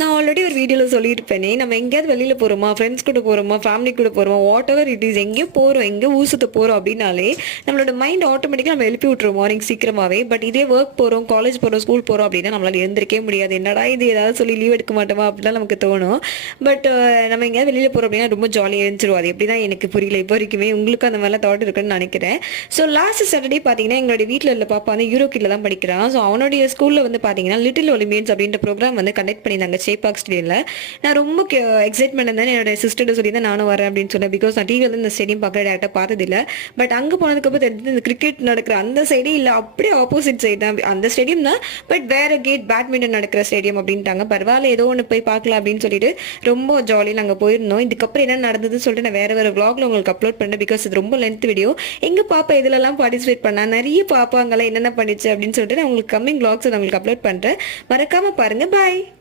நான் ஆல்ரெடி ஒரு வீடியோல சொல்லியிருப்பேனே, நம்ம எங்கேயாவது வெளியில போறோமா, ஃப்ரெண்ட்ஸ் கூட போறோமா, ஃபேமிலி கூட போறோமா, வாட் எவர் இட் இஸ் எங்கேயோ போறோம், எங்க ஊர் சுத்த போறோம் அப்படின்னாலே, நம்மளோட மைண்ட் ஆட்டோமேட்டிக்கா நம்ம எழுப்பி விட்டுரும் மார்னிங் சீக்கிரமாவே. பட் இதே ஒர்க் போறோம், காலேஜ் போறோம், ஸ்கூல் போறோம் அப்படின்னா நம்மளால எழுந்திருக்கவே முடியாது. என்னடா இது ஏதாவது சொல்லி லீவ் எடுக்க மாட்டோமா அப்படிலாம் நமக்கு தோணும். பட் நம்ம எங்கேயாவது வெளியில போறோம் அப்படின்னா ரொம்ப ஜாலியா எழுந்துருவோம். அது எப்படின்னா எனக்கு புரியல இப்போ வரைக்குமே. உங்களுக்கு அந்த மாதிரிலாம் தாட் இருக்குன்னு நினைக்கிறேன். ஸோ லாஸ்ட் சாட்டர்டே பார்த்தீங்கன்னா எங்களுடைய வீட்டில் உள்ள பாப்பா வந்து யூரோ கிட்ல தான் படிக்கிறான். ஸோ அவனுடைய ஸ்கூல்ல வந்து பார்த்தீங்கன்னா லிட்டில் ஒலிம்பியன்ஸ் அப்படின்ற ப்ரோக்ராம் வந்து கண்டக்ட் பண்ணியிருந்தாங்க சேப்பாக் ஸ்டேடியம்ல. நான் ரொம்ப எக்ஸைட்மெண்ட் இருந்தேன். என்னோட சிஸ்டர்ட்ட சொல்லி தான் நானும் வரேன் அப்படின்னு சொன்னேன். பிகாஸ் நான் டிவி வந்து இந்த ஸ்டேடியம் பார்க்க டேரக்டாக பார்த்ததில்ல. பட் அங்கே போனதுக்கப்புறம் தெரிஞ்சது இந்த கிரிக்கெட் நடக்கிற அந்த சைடே இல்லை, அப்படியே ஆப்போசிட் சைடு தான் அந்த ஸ்டேடியம் தான். பட் வேற கேட் பேட்மிண்டன் நடக்கிற ஸ்டேடியம் அப்படின்ட்டாங்க. பரவாயில்ல ஏதோ ஒன்று போய் பார்க்கலாம் அப்படின்னு சொல்லிட்டு ரொம்ப ஜாலியாக நாங்கள் போயிருந்தோம். இதுக்கப்புறம் என்ன நடந்ததுன்னு சொல்லிட்டு நான் வேற வேற vlogல உங்களுக்கு அப்லோட் பண்ணேன். பிகாஸ் இது ரொம்ப லென்த் வீடியோ. எங்க பாப்பா இதுலலாம் பார்ட்டிசிபேட் பண்ணா, நிறைய பாப்பாங்களாம் என்னென்ன பண்ணிச்சு அப்படின்னு சொல்லிட்டு நான் உங்களுக்கு கம்மிங் vlogs நான் உங்களுக்கு அப்லோட் பண்றேன். மறக்காம பாருங்க. பாய்.